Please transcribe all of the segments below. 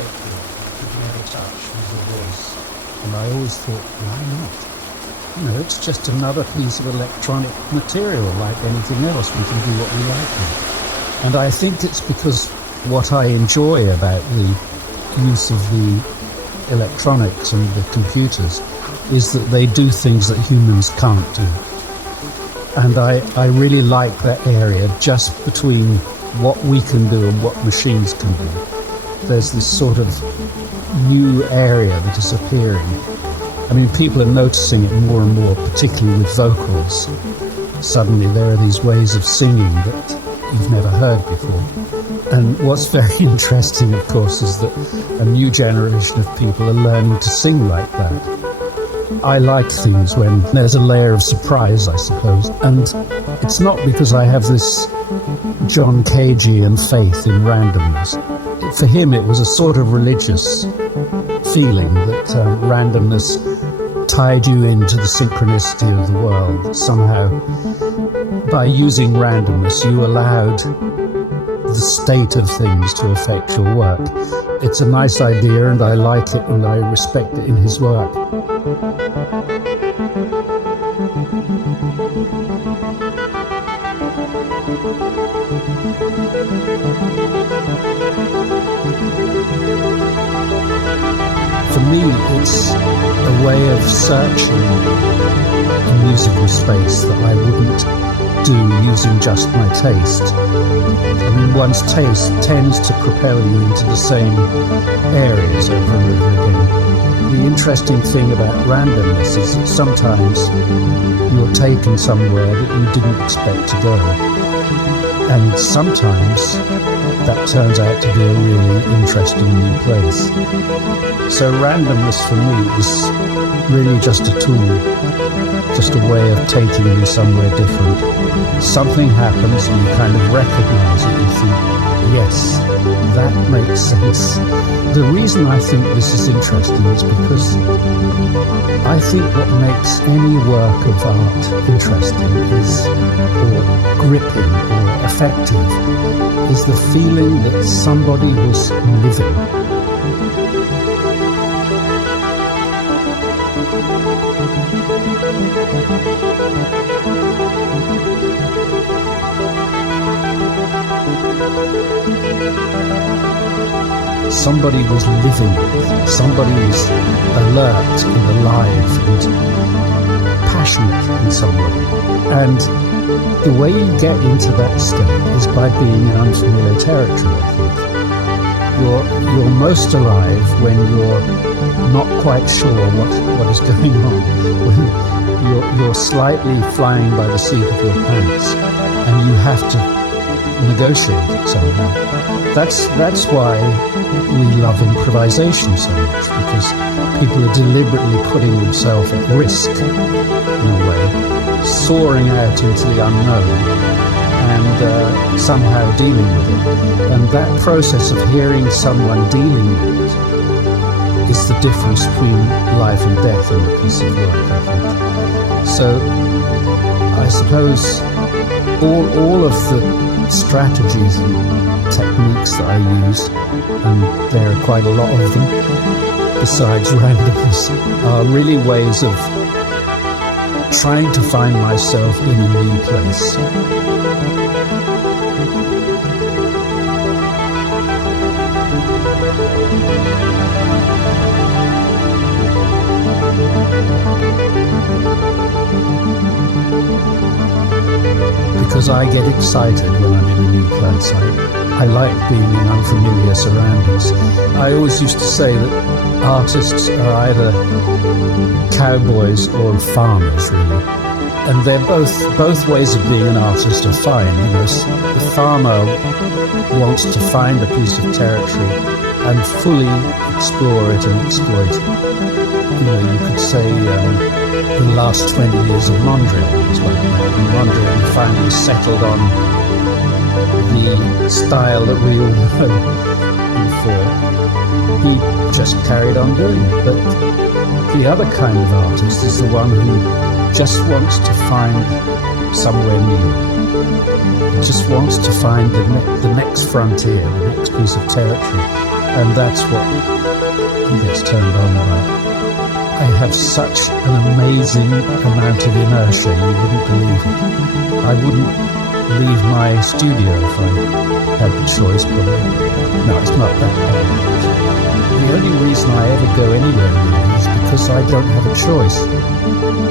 techno could never touch with the voice. And I always thought, why not? It's just another piece of electronic material like anything else. We can do what we like with it. And I think it's because what I enjoy about the use of the electronics and the computers is that they do things that humans can't do. And I really like that area just between what we can do and what machines can do. There's this sort of new area that is appearing. I mean, people are noticing it more and more, particularly with vocals. Suddenly there are these ways of singing that you've never heard before. And what's very interesting, of course, is that a new generation of people are learning to sing like that. I like things when there's a layer of surprise, I suppose. And it's not because I have this John Cagean faith in randomness. For him, it was a sort of religious feeling that randomness tied you into the synchronicity of the world. Somehow, by using randomness, you allowed the state of things to affect your work. It's a nice idea, and I like it, and I respect it in his work. For me, it's a way of searching a musical space that I wouldn't do using just my taste. I mean, one's taste tends to propel you into the same areas over and over again. The interesting thing about randomness is that sometimes you're taken somewhere that you didn't expect to go. And sometimes that turns out to be a really interesting new place. So randomness for me is really just a tool, just a way of taking you somewhere different. Something happens and you kind of recognize it and think, yes, that makes sense. The reason I think this is interesting is because I think what makes any work of art interesting is, or gripping or effective, is the feeling that somebody was living. Somebody was living, somebody was alert and alive and passionate in some way. And the way you get into that state is by being in unfamiliar territory, I think. You're most alive when you're not quite sure what is going on, when you're slightly flying by the seat of your pants and you have to negotiate it somehow. That's why we love improvisation so much, because people are deliberately putting themselves at risk in a way, soaring out into the unknown and somehow dealing with it. And that process of hearing someone dealing with it is the difference between life and death in a piece of work, I think. So I suppose all of the strategies and techniques that I use, and there are quite a lot of them besides randomness, are really ways of trying to find myself in a new place. Because I get excited when I'm in a new place. I like being in unfamiliar surroundings. I always used to say that artists are either cowboys or farmers, really. And they're both ways of being an artist are fine. The farmer wants to find a piece of territory and fully explore it and exploit it. You could say the last 20 years of Mondrian was like that. And Mondrian finally settled on the style that we all know before. He just carried on doing it. But the other kind of artist is the one who just wants to find somewhere new. Just wants to find the next frontier, the next piece of territory. And that's what he gets turned on by. I have such an amazing amount of inertia, you wouldn't believe it. I wouldn't leave my studio if I had the choice, probably. No, it's not that bad. The only reason I ever go anywhere really is because I don't have a choice.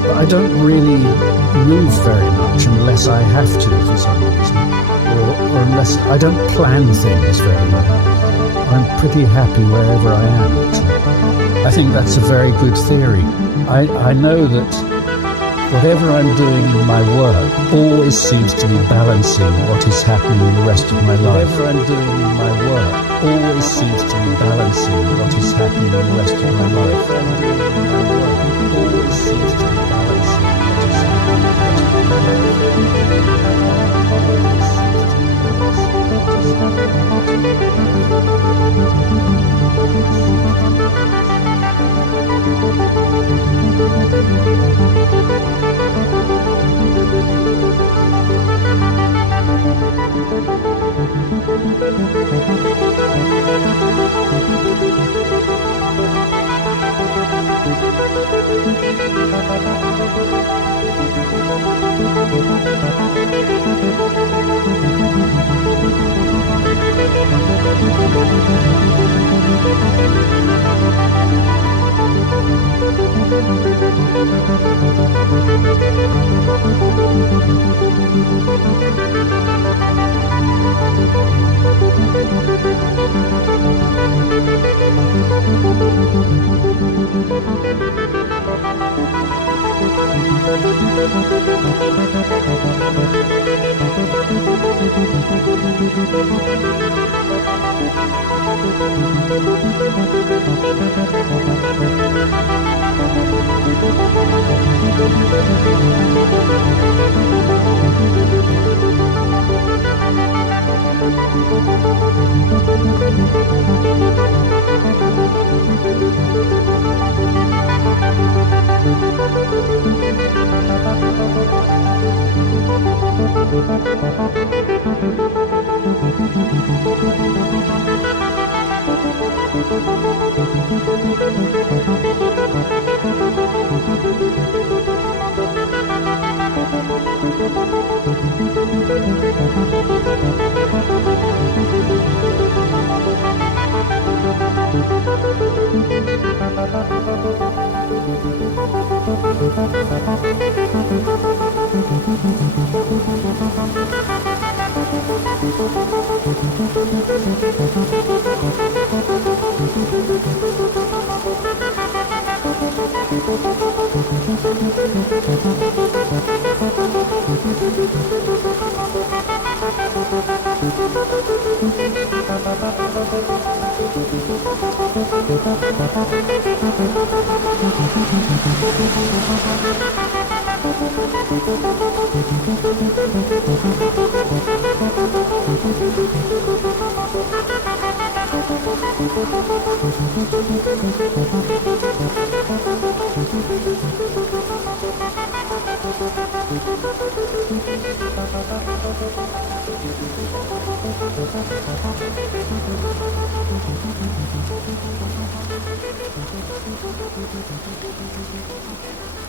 But I don't really move very much unless I have to for some reason, or unless I don't plan things very well. I'm pretty happy wherever I am, actually. I think that's a very good theory. I know that whatever I'm doing in my work always seems to be balancing what is happening in the rest of my life. Whatever I'm doing in my work always seems to be balancing what is happening in the rest of my life. Whatever I'm doing in my work always seems to be balancing what is happening in the rest of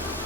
my